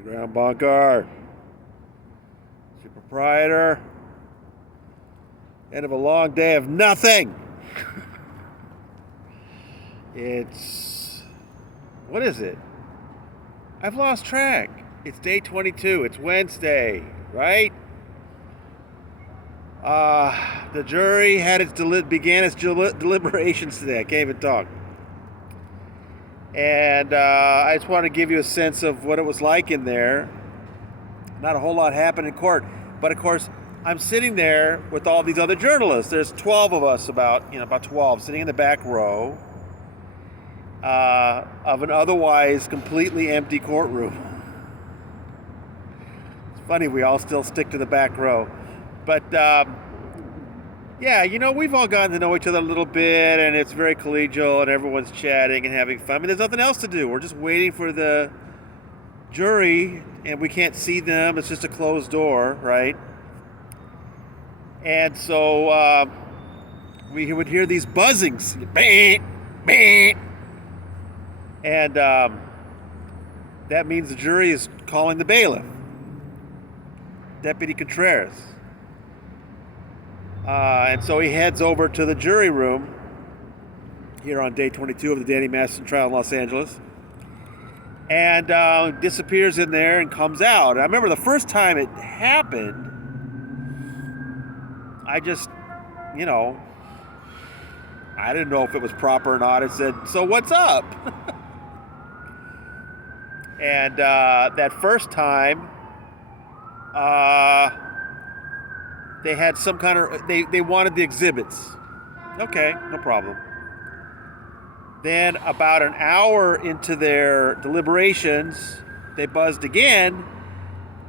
Underground bunker. It's your proprietor. End of a long day of nothing. What is it? I've lost track. It's day 22. It's Wednesday, right? The jury had began its deliberations today. I can't even talk. And I just want to give you a sense of what it was like in there. Not a whole lot happened in court, but of course, I'm sitting there with all these other journalists. There's 12 of us, about 12, sitting in the back row of an otherwise completely empty courtroom. It's funny, we all still stick to the back row. But yeah, we've all gotten to know each other a little bit, and it's very collegial, and everyone's chatting and having fun. I mean, there's nothing else to do. We're just waiting for the jury, and we can't see them. It's just a closed door, right? And so we would hear these buzzings, bang, bang, and that means the jury is calling the bailiff, Deputy Contreras. And so he heads over to the jury room here on day 22 of the Danny Masterson Trial in Los Angeles, and disappears in there and comes out. And I remember the first time it happened, I just, I didn't know if it was proper or not. I said, "So what's up?" And that first time, they had some kind of, they wanted the exhibits. Okay, no problem. Then about an hour into their deliberations, they buzzed again,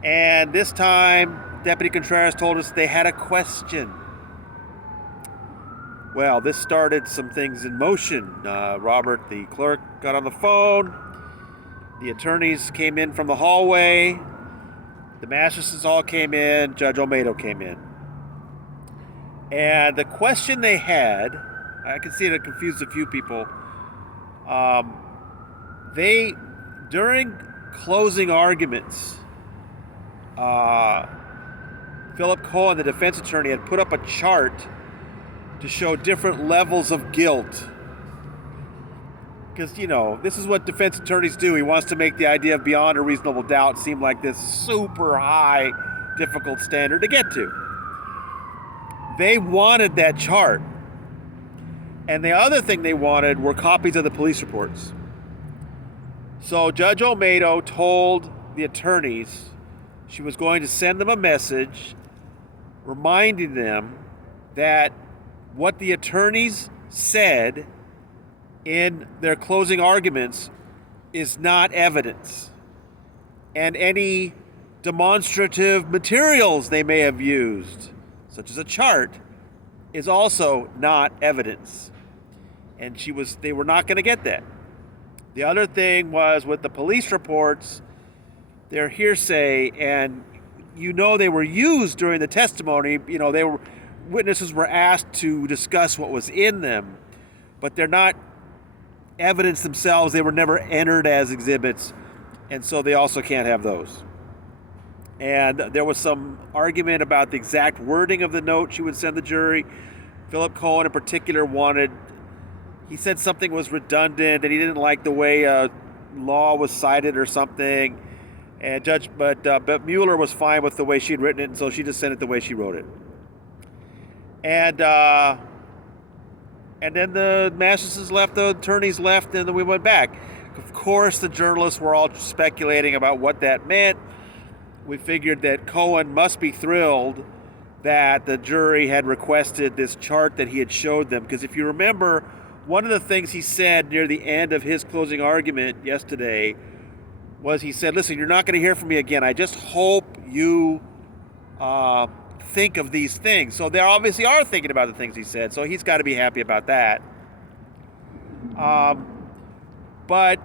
and this time Deputy Contreras told us they had a question. Well, this started some things in motion. Robert, the clerk, got on the phone. The attorneys came in from the hallway. The Mastersons all came in. Judge Olmedo came in. And the question they had, I can see it confused a few people. During closing arguments, Philip Cohen, the defense attorney, had put up a chart to show different levels of guilt. Because, this is what defense attorneys do. He wants to make the idea of beyond a reasonable doubt seem like this super high, difficult standard to get to. They wanted that chart. And the other thing they wanted were copies of the police reports. So Judge Olmedo told the attorneys she was going to send them a message reminding them that what the attorneys said in their closing arguments is not evidence. And any demonstrative materials they may have used, such as a chart, is also not evidence. And they were not going to get that. The other thing was with the police reports, they're hearsay, and they were used during the testimony. Witnesses were asked to discuss what was in them, but they're not evidence themselves. They were never entered as exhibits, and so they also can't have those. And there was some argument about the exact wording of the note she would send the jury. Philip Cohen in particular he said something was redundant, and he didn't like the way law was cited or something. And but Mueller was fine with the way she'd written it, and so she just sent it the way she wrote it. And then the Mastersons left, the attorneys left, and then we went back. Of course, the journalists were all speculating about what that meant. We figured that Cohen must be thrilled that the jury had requested this chart that he had showed them. Because if you remember, one of the things he said near the end of his closing argument yesterday was he said, "Listen, you're not going to hear from me again. I just hope you think of these things." So they obviously are thinking about the things he said. So he's got to be happy about that. But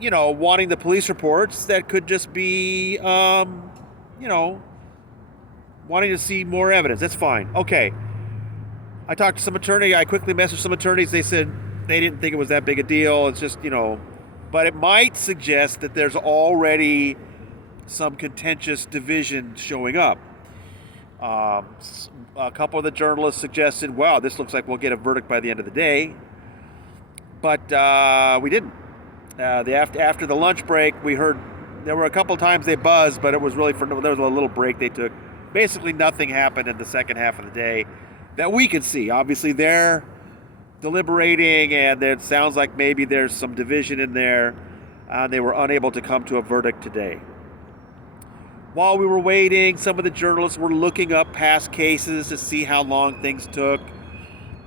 wanting the police reports, that could just be, wanting to see more evidence. That's fine. Okay. I talked to some attorney. I quickly messaged some attorneys. They said they didn't think it was that big a deal. It's just, But it might suggest that there's already some contentious division showing up. A couple of the journalists suggested, wow, this looks like we'll get a verdict by the end of the day. But we didn't. After the lunch break, we heard there were a couple times they buzzed, but it was really there was a little break they took. Basically, nothing happened in the second half of the day that we could see. Obviously, they're deliberating, and it sounds like maybe there's some division in there. They were unable to come to a verdict today. While we were waiting, some of the journalists were looking up past cases to see how long things took.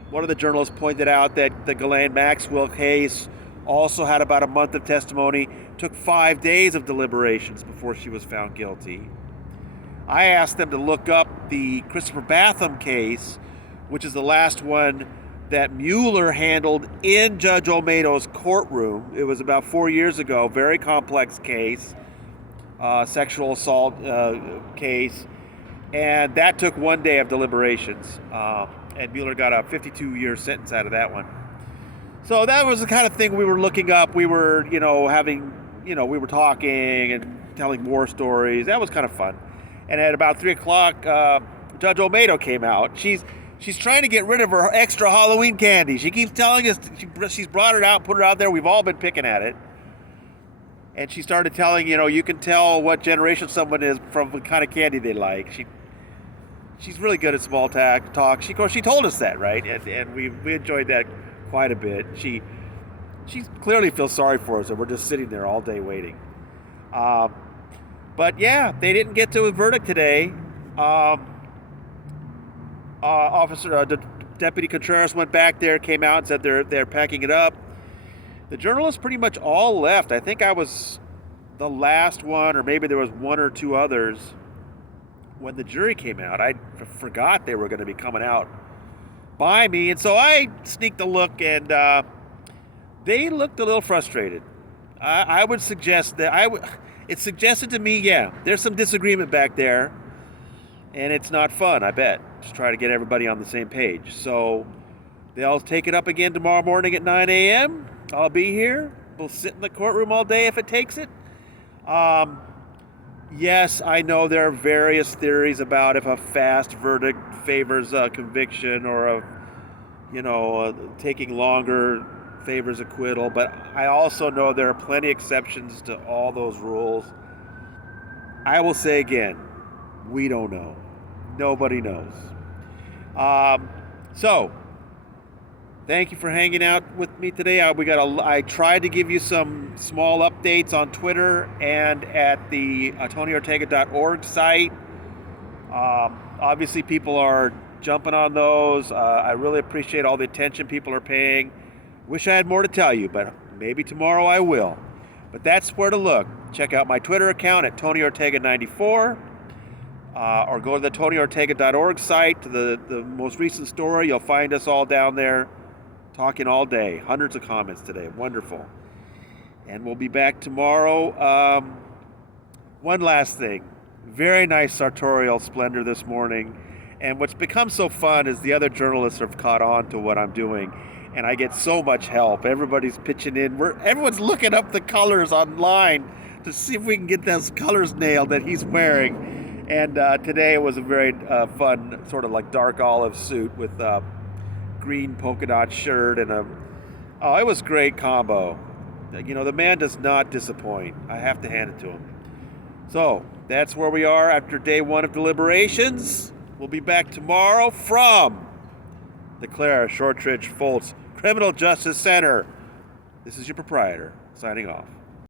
One of the journalists pointed out that the Ghislaine Maxwell case also had about a month of testimony, took 5 days of deliberations before she was found guilty. I asked them to look up the Christopher Batham case, which is the last one that Mueller handled in Judge Olmedo's courtroom. It was about 4 years ago, very complex case, sexual assault case, and that took 1 day of deliberations, and Mueller got a 52-year sentence out of that one. So that was the kind of thing we were looking up. We were, we were talking and telling war stories. That was kind of fun. And at about 3 o'clock, Judge Olmedo came out. She's trying to get rid of her extra Halloween candy. She keeps telling us, she's brought it out, put it out there. We've all been picking at it. And she started telling, you can tell what generation someone is from the kind of candy they like. She's really good at small talk. She told us that, right? And we enjoyed that quite a bit. She clearly feels sorry for us, and we're just sitting there all day waiting. But yeah, they didn't get to a verdict today. Deputy Contreras went back there, came out and said they're packing it up. The journalists pretty much all left. I think I was the last one, or maybe there was one or two others when the jury came out. I forgot they were going to be coming out by me, and so I sneaked a look, and they looked a little frustrated. I would suggest that it suggested to me, yeah, there's some disagreement back there, and it's not fun, I bet. Just try to get everybody on the same page. So they'll take it up again tomorrow morning at 9 a.m. I'll be here. We'll sit in the courtroom all day if it takes it. Yes, I know there are various theories about if a fast verdict favors a conviction, or taking longer favors acquittal, but I also know there are plenty of exceptions to all those rules. I will say again, we don't know. Nobody knows. So, thank you for hanging out with me today. I tried to give you some small updates on Twitter and at the TonyOrtega.org site. Obviously, people are jumping on those. I really appreciate all the attention people are paying. Wish I had more to tell you, but maybe tomorrow I will. But that's where to look. Check out my Twitter account at TonyOrtega94, or go to the TonyOrtega.org site to the most recent story. You'll find us all down there talking all day. Hundreds of comments today. Wonderful. And we'll be back tomorrow. One last thing. Very nice sartorial splendor this morning. And what's become so fun is the other journalists have caught on to what I'm doing. And I get so much help. Everybody's pitching in. Everyone's looking up the colors online to see if we can get those colors nailed that he's wearing. And today it was a very fun, sort of like dark olive suit with green polka dot shirt and it was a great combo. The man does not disappoint. I have to hand it to him. So that's where we are after day one of deliberations. We'll be back tomorrow from the Clara Shortridge Foltz Criminal Justice Center. This is your proprietor, signing off.